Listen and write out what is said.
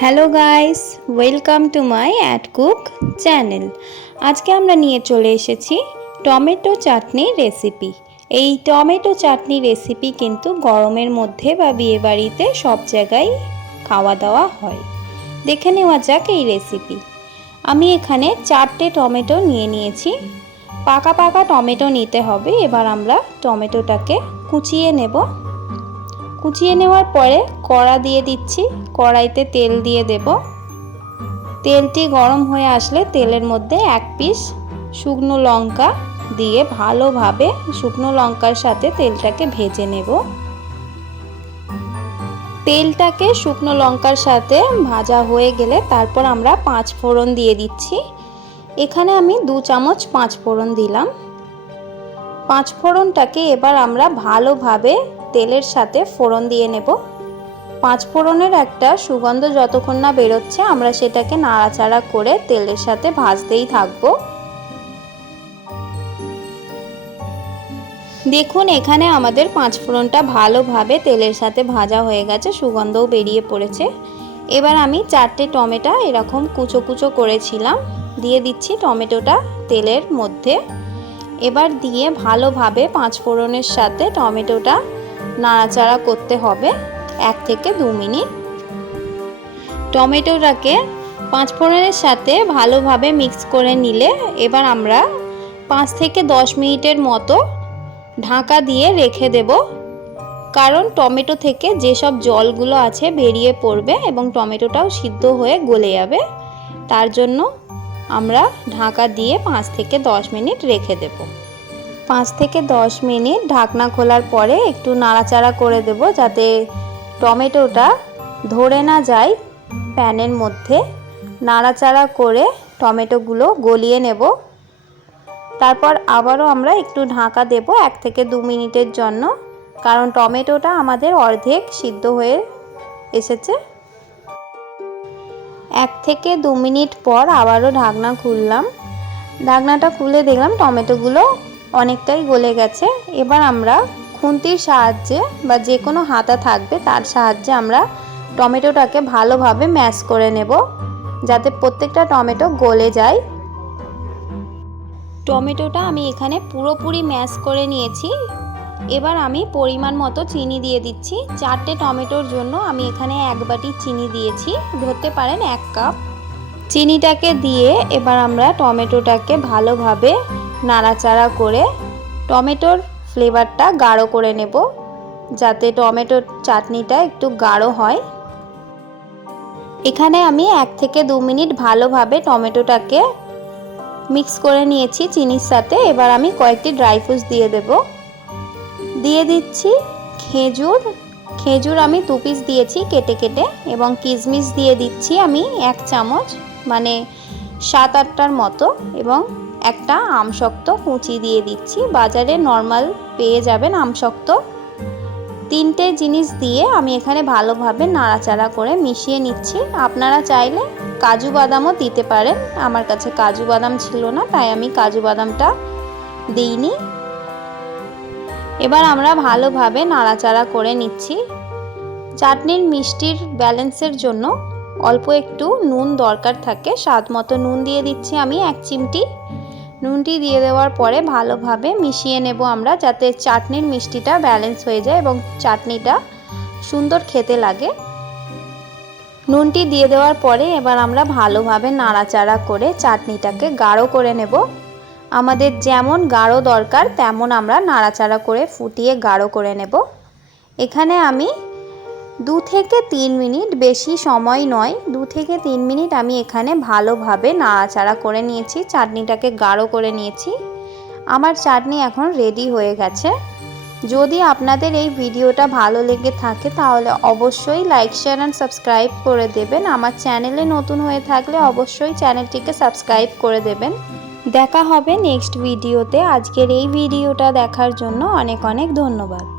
Hello guys, welcome to my at cook channel. আজকে আমরা নিয়ে চলে এসেছি টমেটো চাটনির রেসিপি। এই টমেটো চাটনি রেসিপি কিন্তু গরমের মধ্যে বা বিয়েবাড়িতে সব জায়গায় খাওয়া দাওয়া হয়। দেখে নেওয়া যাক এই রেসিপি। আমি এখানে চারটে টমেটো নিয়ে নিয়েছি। পাকা পাকা টমেটো নিতে হবে, এবার আমরা টমেটোটাকে কুচিয়ে নেব। কুচিয়ে নেওয়ার পরে কড়া দিয়ে দিচ্ছি। কড়াইতে তেল দিয়ে দেব। তেলটি গরম হয়ে আসলে তেলের মধ্যে এক পিস শুকনো লঙ্কা দিয়ে ভালোভাবে শুকনো লঙ্কার সাথে তেলটাকে ভেজে নেব। তেলটাকে শুকনো লঙ্কার সাথে ভাজা হয়ে গেলে তারপর আমরা পাঁচ ফোড়ন দিয়ে দিচ্ছি। এখানে আমি দু চামচ পাঁচ ফোড়ন দিলাম। পাঁচ ফোড়নটাকে এবার আমরা ভালোভাবে তেলের সাথে ফোড়ন দিয়ে নেব। পাঁচ ফোড়নের একটা সুগন্ধ যতক্ষণ না বেরোচ্ছে, আমরা সেটাকে নাড়াচাড়া করে তেলের সাথে ভাজতেই থাকব। দেখুন, এখানে আমাদের পাঁচ ফোড়নটা ভালোভাবে তেলের সাথে ভাজা হয়ে গেছে, সুগন্ধও বেরিয়ে পড়েছে। এবার আমি চারটে টমেটো এরকম কুচো কুচো করেছিলাম, দিয়ে দিচ্ছি টমেটোটা তেলের মধ্যে। এবার দিয়ে ভালোভাবে পাঁচ ফোড়নের সাথে টমেটোটা নাড়াচাড়া করতে হবে এক থেকে দু মিনিট। টমেটোটাকে পাঁচ ফোড়নের সাথে ভালোভাবে মিক্স করে নিলে এবার আমরা পাঁচ থেকে দশ মিনিটের মতো ঢাকা দিয়ে রেখে দেব। কারণ টমেটো থেকে যেসব জলগুলো আছে বেরিয়ে পড়বে এবং টমেটোটাও সিদ্ধ হয়ে গলে যাবে, তার জন্য আমরা ঢাকা দিয়ে পাঁচ থেকে দশ মিনিট রেখে দেব। পাঁচ থেকে দশ মিনিট ঢাকনা খোলার পরে একটু নাড়াচাড়া করে দেব যাতে টমেটোটা ধরে না যায় প্যানের মধ্যে। নাড়াচাড়া করে টমেটোগুলো গলিয়ে নেব। তারপর আবারও আমরা একটু ঢাকা দেব এক থেকে দু মিনিটের জন্য, কারণ টমেটোটা আমাদের অর্ধেক সিদ্ধ হয়ে এসেছে। এক থেকে দু মিনিট পর আবারও ঢাকনা খুললাম। ঢাকনাটা খুলে দেখলাম টমেটোগুলো অনেকটাই গলে গেছে। এবার আমরা খুন্তির সাহায্যে বা যে কোনো হাতা থাকবে তার সাহায্যে আমরা টমেটোটাকে ভালোভাবে ম্যাশ করে নেব, যাতে প্রত্যেকটা টমেটো গলে যায়। টমেটোটা আমি এখানে পুরোপুরি ম্যাশ করে নিয়েছি। এবার আমি পরিমাণ মতো চিনি দিয়ে দিচ্ছি। চারটে টমেটোর জন্য আমি এখানে এক বাটি চিনি দিয়েছি। ধরতে পারেন এক কাপ। চিনিটাকে দিয়ে এবার আমরা টমেটোটাকে ভালোভাবে নাড়াচাড়া করে টমেটোর ফ্লেভারটা গাঢ় করে নেব, যাতে টমেটোর চাটনিটা একটু গাঢ় হয়। এখানে আমি এক থেকে দু মিনিট ভালোভাবে টমেটোটাকে মিক্স করে নিয়েছি চিনির সাথে। এবার আমি কয়েকটি ড্রাই ফ্রুটস দিয়ে দেব। দিয়ে দিচ্ছি খেজুর। খেজুর আমি দু পিস দিয়েছি কেটে কেটে, এবং কিশমিশ দিয়ে দিচ্ছি আমি এক চামচ মানে সাত আটটার মতো, এবং একটা আমশক্ত কুচি দিয়ে দিচ্ছি। বাজারে নর্মাল পেয়ে যাবেন আমশক্ত। তিনটে জিনিস দিয়ে আমি এখানে ভালোভাবে নাড়াচাড়া করে মিশিয়ে নিচ্ছি। আপনারা চাইলে কাজু বাদামও দিতে পারেন। আমার কাছে কাজু বাদাম ছিল না, তাই আমি কাজু বাদামটা দিইনি। এবার আমরা ভালোভাবে নাড়াচাড়া করে নিচ্ছি। চাটনির মিষ্টির ব্যালেন্সের জন্য অল্প একটু নুন দরকার থাকে। স্বাদ মতো নুন দিয়ে দিচ্ছি আমি এক চিমটি। নুনটি দিয়ে দেওয়ার পরে ভালোভাবে মিশিয়ে নেব আমরা, যাতে চাটনির মিষ্টিটা ব্যালেন্স হয়ে যায় এবং চাটনিটা সুন্দর খেতে লাগে। নুনটি দিয়ে দেওয়ার পরে এবার আমরা ভালোভাবে নাড়াচাড়া করে চাটনিটাকে গাঢ় করে নেব। আমাদের যেমন গাঢ় দরকার, তেমন আমরা নাড়াচাড়া করে ফুটিয়ে গাঢ় করে নেব। এখানে আমি দু থেকে তিন মিনিট বেশি সময় নয়। দু থেকে তিন মিনিট আমি এখানে ভালোভাবে নাড়াচাড়া করে নিয়েছি, চাটনিটাকে গাঢ় করে নিয়েছি। আমার চাটনি এখন রেডি হয়ে গেছে। যদি আপনাদের এই ভিডিওটা ভালো লেগে থাকে তাহলে অবশ্যই লাইক শেয়ার অ্যান্ড সাবস্ক্রাইব করে দেবেন। আমার চ্যানেলে নতুন হয়ে থাকলে অবশ্যই চ্যানেলটিকে সাবস্ক্রাইব করে দেবেন। দেখা হবে নেক্সট ভিডিওতে আজকের এই ভিডিওটা দেখার জন্য অনেক অনেক ধন্যবাদ।